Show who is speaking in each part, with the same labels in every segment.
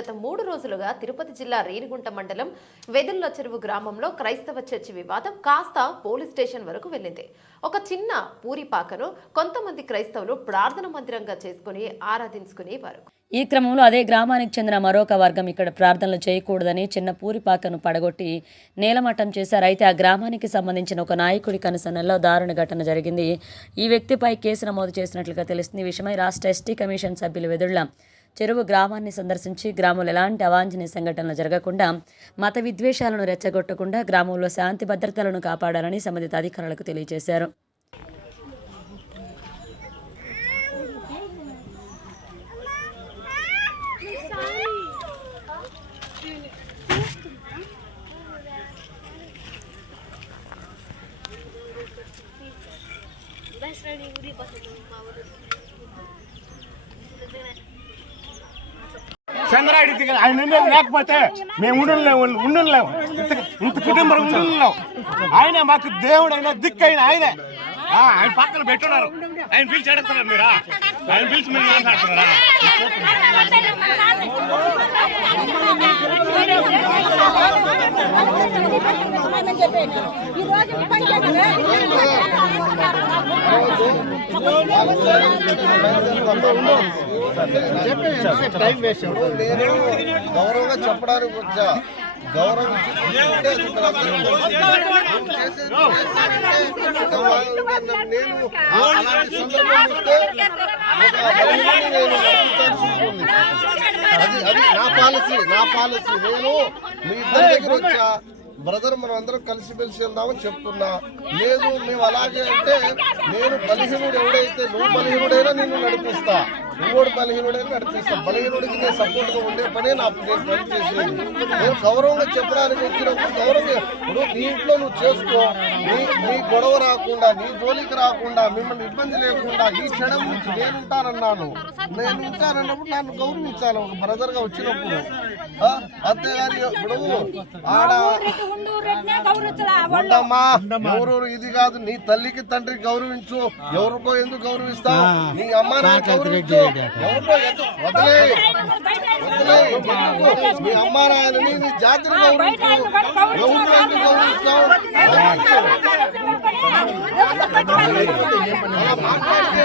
Speaker 1: గత మూడు రోజులుగా తిరుపతి జిల్లా రేణిగుంట మండలం వెదుల్ల చెరువు గ్రామంలో క్రైస్తవ చర్చి వివాదం కాస్త పోలీస్ స్టేషన్ వరకు వెళ్ళింది. ఒక చిన్న పూరిపాకను కొంతమంది క్రైస్తవులు ప్రార్థన మందిరంగా చేసుకుని ఆరాధించుకునేవారు
Speaker 2: ఈ క్రమంలో అదే గ్రామానికి చెందిన మరొక వర్గం ఇక్కడ ప్రార్థనలు చేయకూడదని చిన్న పూరిపాకను పడగొట్టి నేలమట్టం చేశారు. అయితే ఆ గ్రామానికి సంబంధించిన ఒక నాయకుడి కనుసన్నల్లో దారుణ ఘటన జరిగింది. ఈ వ్యక్తిపై కేసు నమోదు చేసినట్లుగా తెలుస్తుంది. ఈ విషయమై రాష్ట్ర ఎస్టీ కమిషన్ సభ్యులు వెదుళ్ళ చెరువు గ్రామాన్ని సందర్శించి గ్రామంలో ఎలాంటి అవాంఛనీయ సంఘటనలు జరగకుండా మత విద్వేషాలను రెచ్చగొట్టకుండా గ్రామంలో శాంతి భద్రతలను కాపాడాలని సంబంధిత అధికారులకు తెలియజేశారు.
Speaker 3: బెస్ట్
Speaker 4: దిగ ఆయన ఉండేది లేకపోతే మేము ఉండలేము ఉండలేము ఇంత ఇంత కుటుంబం ఉండలేము ఆయన మాకు దేవుడు అయినా దిక్కు అయిన ఆయనే. ఆయన పక్కన పెట్టున్నారు. ఆయన పిలిచి అడుగుతున్నారు మీరా? ఆయన పిలిచి మీరు మాట్లాడుతున్నారా?
Speaker 5: ఈ రోజు గౌరవంగా చెప్పడానికి వచ్చా గౌరవం నేను అలాంటి సందర్భం నేను అది అది నా పాలసీ నా పాలసీ నేను మీ ఇద్దరి దగ్గర వచ్చా బ్రదర్ మనం అందరం కలిసిమెలిసి వెళ్దామని చెప్తున్నా. లేదు మేము అలాగే అంటే నేను బలిహీనుడు ఎవడైతే నువ్వు బలిహీనుడైనా నిన్ను నడిపిస్తా. నువ్వు బలహీనుడైనా నడిపిస్తా బలహీనుడికి నేను సపోర్ట్గా ఉండే పనే నా నేను పని చేసేది. నేను గౌరవంగా చెప్పడానికి వచ్చినప్పుడు గౌరవం ఇప్పుడు నీ ఇంట్లో నువ్వు చేసుకో. నీ నీ గొడవ రాకుండా నీ జోలికి రాకుండా మిమ్మల్ని ఇబ్బంది లేకుండా ఈ క్షణం నుంచి నేను ఉంటానన్నాను. నేను ఉంటానన్నప్పుడు నన్ను గౌరవించాలి. ఒక బ్రదర్గా వచ్చినప్పుడు? అంతేగాని ఇప్పుడు ఆడ ఉండమ్మా ఎవరు ఇది కాదు. నీ తల్లికి తండ్రికి గౌరవించు. ఎవరికో ఎందుకు గౌరవిస్తావు? నీ అమ్మ నాన్న గౌరవించు. ఎవరికో ఎందుకు వదిలే వదిలే ఎందుకు? నీ అమ్మ నాయనని నీ జాతిని గౌరవిస్తావు మాట్లాడితే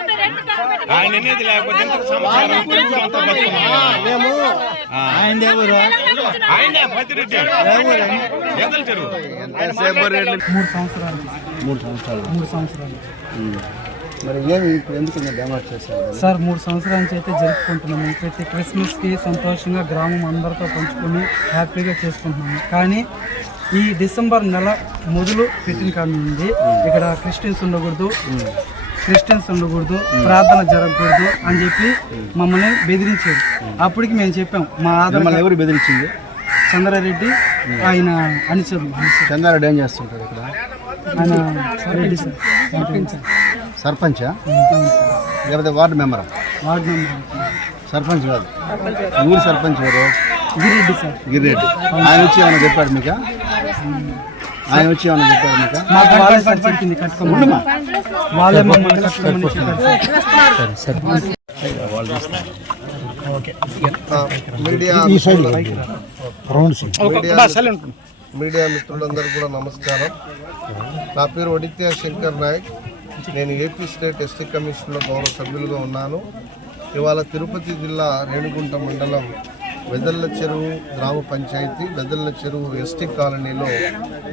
Speaker 4: ఆయన అనేది లేకపోతే సమాచారం గురించి అంత
Speaker 5: మేము
Speaker 4: ఆయన దేవుడు? ఆయనే పతిరెడ్డి ఎదలు చెరువు.
Speaker 6: మూడు సంవత్సరాలు.
Speaker 5: మూడు సంవత్సరాలు.
Speaker 6: మూడు సంవత్సరాలు.
Speaker 5: మరి ఏమి ఇప్పుడు ఎందుకు డ్యామేజ్ చేశారు?
Speaker 6: సార్ మూడు సంవత్సరాల నుంచి అయితే జరుపుకుంటున్నాము. ప్రతి క్రిస్మస్కి సంతోషంగా గ్రామం అందరితో పంచుకొని హ్యాపీగా చేసుకుంటున్నాము. కానీ ఈ డిసెంబర్ నెల మొదలు పెట్టిన కాడి నుండి ఇక్కడ క్రిస్టియన్స్ ఉండకూడదు. క్రిస్టియన్స్ ఉండకూడదు ప్రార్థన జరగకూడదు అని చెప్పి మమ్మల్ని బెదిరించారు. అప్పటికి మేము చెప్పాం మా ఆధార్
Speaker 5: ఎవరు బెదిరించింది?
Speaker 6: చంద్రారెడ్డి ఆయన అనుచరులు.
Speaker 5: చంద్రారెడ్డి ఏం చేస్తుంటారు ఇక్కడ?
Speaker 6: ఆయన రెడ్డి సార్. సర్పంచ్.
Speaker 5: లేకపోతే వార్డు మెంబరా?
Speaker 6: Ward member.
Speaker 5: సర్పంచ్ కాదు. ఊరు సర్పంచ్ ఎవరు?
Speaker 6: గిరిరెడ్డి సార్.
Speaker 5: గిరిరెడ్డి. ఆయన వచ్చి ఏమైనా చెప్పాడు మీకు? ఆయన వచ్చి ఏమైనా చెప్పాడు మీకు?
Speaker 6: మాకు వాళ్ళే సార్ చెప్పింది కట్టుకోమని వాళ్ళే మమ్మల్ని కట్టుకోమని చెప్పారు. సార్.
Speaker 5: మీడియా మీడియా మిత్రులందరూ కూడా నమస్కారం. నా పేరు ఒడిత్య శంకర్ నాయక్. నేను ఏపీ స్టేట్ ఎస్టీ కమిషన్లో గౌరవ సభ్యులుగా ఉన్నాను. ఇవాళ తిరుపతి జిల్లా రేణిగుంట మండలం వెదల్ల చెరువు గ్రామ పంచాయతీ వెదల్ల చెరువు ఎస్టీ కాలనీలో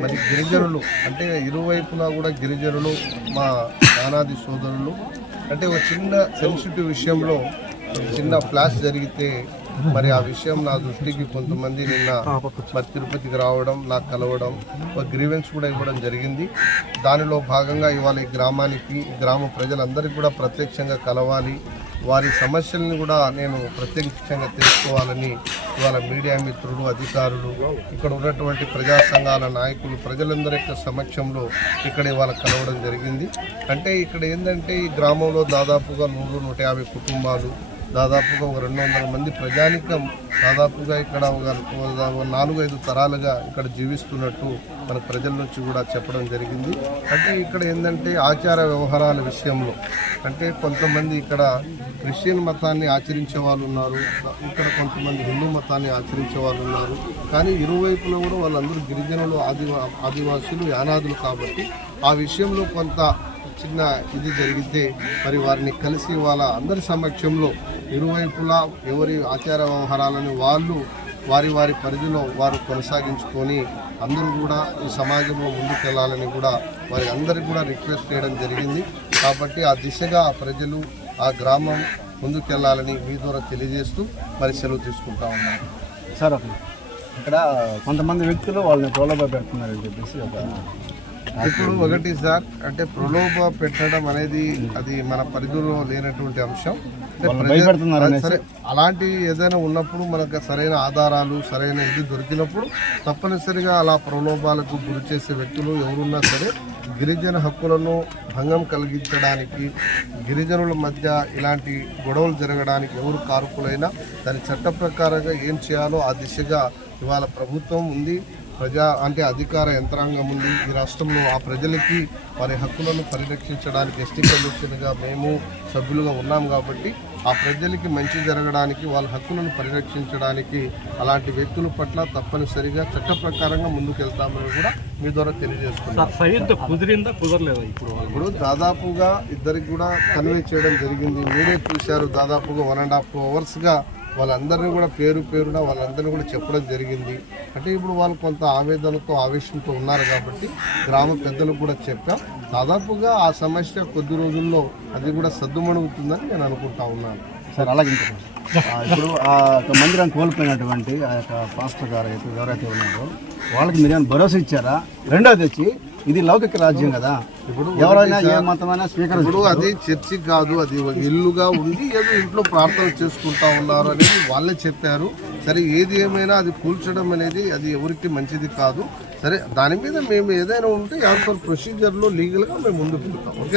Speaker 5: మరి గిరిజనులు అంటే ఇరువైపులా కూడా గిరిజనులు మా నానాది సోదరులు అంటే ఒక చిన్న సెన్సిటివ్ విషయంలో చిన్న ఫ్లాష్ జరిగితే మరి ఆ విషయం నా దృష్టికి కొంతమంది నిన్న మరి తిరుపతికి రావడం నాకు కలవడం ఒక గ్రీవెన్స్ కూడా ఇవ్వడం జరిగింది. దానిలో భాగంగా ఇవాళ ఈ గ్రామానికి గ్రామ ప్రజలందరికీ కూడా ప్రత్యక్షంగా కలవాలి. వారి సమస్యలను కూడా నేను ప్రత్యక్షంగా తెలుసుకోవాలని ఇవాళ మీడియా మిత్రులు అధికారులు ఇక్కడ ఉన్నటువంటి ప్రజా సంఘాల నాయకులు ప్రజలందరి యొక్క సమక్షంలో ఇక్కడ ఇవాళ కలవడం జరిగింది. అంటే ఇక్కడ ఏంటంటే ఈ గ్రామంలో దాదాపుగా నూరు నూట యాభై కుటుంబాలు దాదాపుగా ఒక రెండు వందల మంది ప్రజానికం దాదాపుగా ఇక్కడ ఒక నాలుగు ఐదు తరాలుగా ఇక్కడ జీవిస్తున్నట్టు మన ప్రజల నుంచి కూడా చెప్పడం జరిగింది. అంటే ఇక్కడ ఏంటంటే ఆచార వ్యవహారాల విషయంలో అంటే కొంతమంది ఇక్కడ క్రిస్టియన్ మతాన్ని ఆచరించే వాళ్ళు ఉన్నారు ఇక్కడ కొంతమంది హిందూ మతాన్ని ఆచరించే వాళ్ళు ఉన్నారు. కానీ ఇరువైపులో కూడా వాళ్ళందరూ గిరిజనులు ఆదివా ఆదివాసులు యానాదులు కాబట్టి ఆ విషయంలో కొంత చిన్న ఇది జరిగితే మరి వారిని కలిసి వాళ్ళ అందరి సమక్షంలో ఇరువైపులా ఎవరి ఆచార వ్యవహారాలను వాళ్ళు వారి వారి పరిధిలో వారు కొనసాగించుకొని అందరూ కూడా ఈ సమాజంలో ముందుకెళ్ళాలని కూడా వారి అందరికీ కూడా రిక్వెస్ట్ చేయడం జరిగింది. కాబట్టి ఆ దిశగా ఆ ప్రజలు ఆ గ్రామం ముందుకెళ్ళాలని మీ ద్వారా తెలియజేస్తూ మరి సెలవు తీసుకుంటా ఉన్నాను
Speaker 7: సార్ ఒక ఇక్కడ కొంతమంది వ్యక్తులు వాళ్ళని ప్రలోభ పెడుతున్నారని చెప్పేసి ఒక
Speaker 5: ఇప్పుడు ఒకటి సార్ అంటే ప్రలోభ పెట్టడం అనేది అది మన పరిధిలో లేనటువంటి అంశం. సరే అలాంటి ఏదైనా ఉన్నప్పుడు మనకు సరైన ఆధారాలు సరైన ఇది దొరికినప్పుడు తప్పనిసరిగా అలా ప్రలోభాలకు గురి చేసే వ్యక్తులు ఎవరున్నా సరే గిరిజన హక్కులను భంగం కలిగించడానికి గిరిజనుల మధ్య ఇలాంటి గొడవలు జరగడానికి ఎవరు కారకులైనా దాని చట్ట ప్రకారంగా ఏం చేయాలో ఆ దిశగా ఇవాళ ప్రభుత్వం ఉంది ప్రజా అంటే అధికార యంత్రాంగం ఉంది. ఈ రాష్ట్రంలో ఆ ప్రజలకి వారి హక్కులను పరిరక్షించడానికి ఎస్టీ కమిషన్గా మేము సభ్యులుగా ఉన్నాం కాబట్టి ఆ ప్రజలకి మంచి జరగడానికి వాళ్ళ హక్కులను పరిరక్షించడానికి అలాంటి వ్యక్తుల పట్ల తప్పనిసరిగా చట్ట ప్రకారంగా ముందుకు వెళ్తామని కూడా మీ ద్వారా తెలియజేస్తున్నాం.
Speaker 8: ఇప్పుడు
Speaker 5: దాదాపుగా ఇద్దరికి కూడా కన్వే చేయడం జరిగింది. మీరే చూశారు దాదాపుగా వన్ అండ్ హాఫ్ అవర్స్గా వాళ్ళందరినీ కూడా పేరు పేరున వాళ్ళందరినీ కూడా చెప్పడం జరిగింది. అంటే ఇప్పుడు వాళ్ళు కొంత ఆవేదనతో ఆవేశంతో ఉన్నారు కాబట్టి గ్రామ పెద్దలకు కూడా చెప్పాం. దాదాపుగా ఆ సమస్య కొద్ది రోజుల్లో అది కూడా సద్దుమణుగుతుందని నేను అనుకుంటా ఉన్నాను.
Speaker 7: సార్ అలాగే ఇప్పుడు ఆ మందిరం కోల్పోయినటువంటి ఆ యొక్క పాస్టర్ గారు అయితే ఎవరైతే ఉన్నారో వాళ్ళకి మీరు ఏమైనా భరోసా ఇచ్చారా? రెండోది వచ్చి ఇది లౌకిక రాజ్యం కదా.
Speaker 5: ఇప్పుడు
Speaker 7: ఎవరైనా ఏ మతమైనా స్వీకరించు
Speaker 5: ఇప్పుడు అది చర్చి కాదు అది ఇల్లుగా ఉండి ఏదో ఇంట్లో ప్రార్థన చేసుకుంటా ఉన్నారు అనేది వాళ్ళే చెప్పారు. సరే ఏది ఏమైనా అది కూల్చడం అనేది అది ఎవరికి మంచిది కాదు. సరే దాని మీద మేము ఏదైనా ఉంటే యాజ్ పర్ ప్రొసీజర్లో లీగల్గా మేము ముందుకు వెళ్తాం. ఓకేనా?